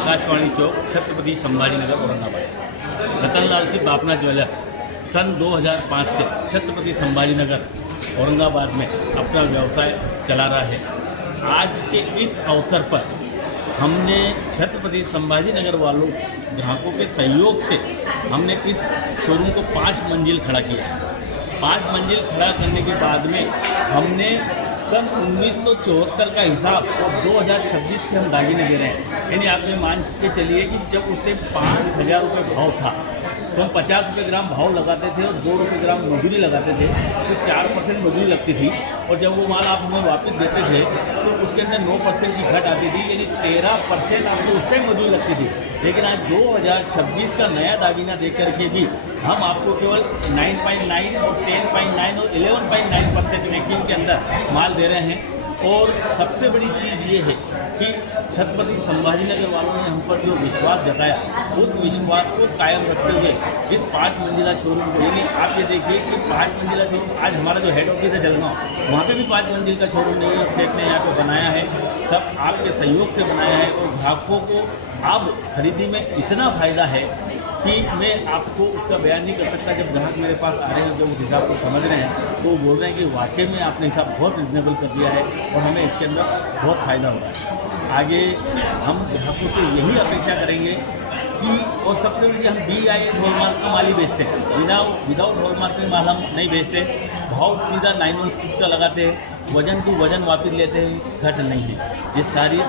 आकाशवाणी चौक, Chhatrapati Sambhajinagar, Aurangabad. Ratanlal Singh Bapna jewellers सन 2005 से छत्रपति संभाजीनगर, औरंगाबाद में अपना व्यवसाय चला रहा है। आज के इस अवसर पर हमने छत्रपति संभाजीनगर वालों ग्राहकों के सहयोग से हमने इस शोरूम को 5 मंजिल खड़ा किया है। 5 मंजिल खड़ा करने के बाद में हमने सन 1974 का हिसाब और 2026 के हम दागिने दे रहे हैं। यानी आप ये मान के चलिए कि जब उस टाइम 5,000 रुपये भाव था तो हम 50 रुपये ग्राम भाव लगाते थे और 2 रुपये ग्राम मजदूरी लगाते थे, तो 4% मजदूरी लगती थी। और जब वो माल आप हमें वापस देते थे तो उसके अंदर 9% की घट आती थी, यानी 13% आपको उस टाइम मजदूरी लगती थी। लेकिन आज 2026 का नया दागीना दे करके भी हम आपको केवल 9.9 और 10.9 और 11.9% मेकिंग के अंदर माल दे रहे हैं। और सबसे बड़ी चीज़ ये है कि छत्रपति संभाजीनगर वालों ने हम पर जो विश्वास जताया, उस विश्वास को कायम रखते हुए इस 5 मंजिला शोरूम को, यानी आप ये देखिए कि 5 मंजिला शोरूम, आज हमारा जो हेड ऑफिस है जलगांव, वहाँ पे भी 5 मंजिल का शोरूम नहीं है। सेठ ने यहाँ पे बनाया है, सब आपके सहयोग से बनाया है। और ग्राहकों को अब खरीदी में इतना फ़ायदा है कि मैं आपको उसका बयान नहीं कर सकता। जब ग्राहक मेरे पास आ रहे हैं, जब उस हिसाब को समझ रहे हैं, तो वो बोल रहे हैं कि वाकई में आपने हिसाब बहुत रिजनेबल कर दिया है और हमें इसके अंदर बहुत फ़ायदा हो रहा है। आगे हम ग्राहकों से यही अपेक्षा करेंगे कि, और सबसे बड़ी हम BIS हॉलमार्क का माल ही बेचते हैं, विदाउट हॉलमार्क में माल हम नहीं बेचते। भाव सीधा 916 का लगाते हैं, वजन टू वजन वापस लेते हैं, घट नहीं है। ये सारी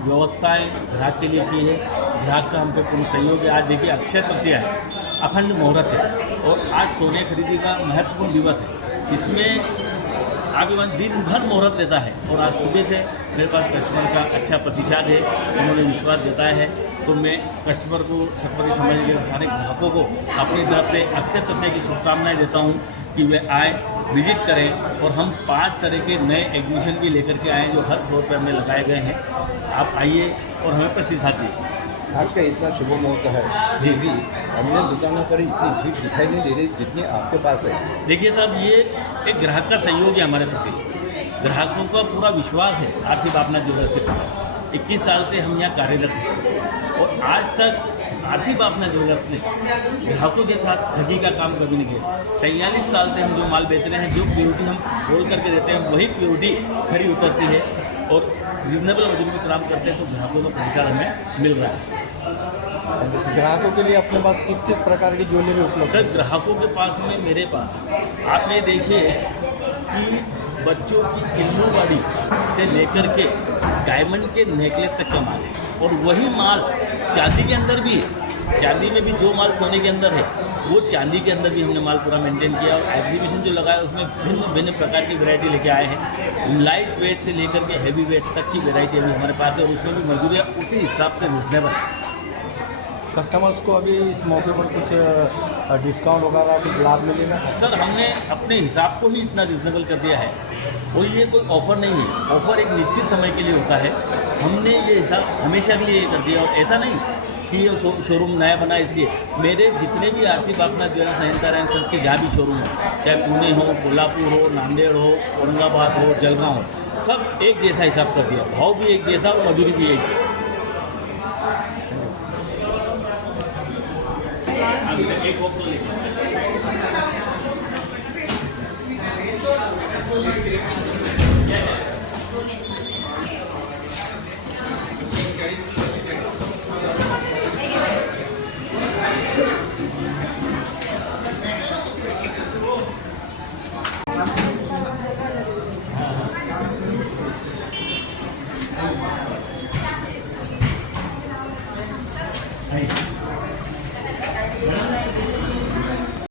व्यवस्थाएं ग्राहक के लिए की है। ग्राहक का हम पे पूर्ण सहयोग है। आज देखिए अक्षय तृतीया है, अखंड मुहूर्त है और आज सोने खरीदी का महत्वपूर्ण दिवस है। इसमें आगे दिन भर मुहूर्त रहता है और आज सुबह से मेरे पास कस्टमर का अच्छा प्रतिशत है, उन्होंने विश्वास जताया है। तो मैं कस्टमर को, छत्रपति संभाजीनगर के सारे ग्राहकों को अपनी तरफ से अक्षय तृतीया की शुभकामनाएं देता हूँ कि वे आए, विजिट करें। और हम 5 तरह के नए एग्जीबिशन भी लेकर के आए जो हर फ्लोर पर हमें लगाए गए हैं। आप आइए और हमें प्रतिसाद दीजिए। आपका इतना शुभ मुहूर्त है, जी भी अन्य दुकानों पर इतनी भीड़ दिखाई नहीं दे रही जितनी आपके पास है। देखिए साहब, ये एक ग्राहक का सहयोग है हमारे प्रति, ग्राहकों का पूरा विश्वास है आरसी बापना ज्वेलर्स के प्रति। 21 साल से हम यहाँ कार्यरत हैं और आज तक आरसी बापना ज्वेलर्स ने ग्राहकों के साथ ठगी का काम कभी नहीं किया। 43 साल से हम जो माल बेच रहे हैं, जो प्योरिटी हम बोल करके देते हैं, वही प्योरिटी खरी उतरती है और रीजनेबल वजन में काम करते हैं, तो ग्राहकों का प्रतिसाद हमें मिल रहा है। ग्राहकों के लिए अपने पास किस किस प्रकार की ज्वेलरी उपलब्ध है? सर, ग्राहकों के पास में, मेरे पास आप ये देखिए कि बच्चों की किन्नू गाड़ी से लेकर के डायमंड के नेकलेस तक का माल है। और वही माल चांदी के अंदर भी है। चांदी में भी जो माल सोने के अंदर है, वो चांदी के अंदर भी हमने माल पूरा मेंटेन किया। और एग्जीबिशन जो लगाया उसमें भिन्न भिन्न प्रकार की वैरायटी लेके आए हैं। लाइट वेट से लेकर के हैवी वेट तक की वैरायटी अभी हमारे पास है और उसमें भी मजदूरियाँ उसी हिसाब से रिजनेबल है। कस्टमर्स को अभी इस मौके पर कुछ डिस्काउंट वगैरह कुछ लाभ मिलेगा? सर, हमने अपने हिसाब को ही इतना रिजनेबल कर दिया है और ये कोई ऑफ़र नहीं है। ऑफ़र एक निश्चित समय के लिए होता है। हमने ये हिसाब हमेशा के लिए कर दिया। और ऐसा नहीं कि ये शोरूम नया बना इसलिए। मेरे जितने भी RC Bapna jewellers Nayantara and sons के जहाँ भी शोरूम हो, चाहे पुणे हो, कोल्हापुर हो, नांदेड़ हो, औरंगाबाद हो, जलगांव हो, सब एक जैसा हिसाब कर दिया। भाव भी एक जैसा और मजदूरी भी एक जैसा। एक बॉक्स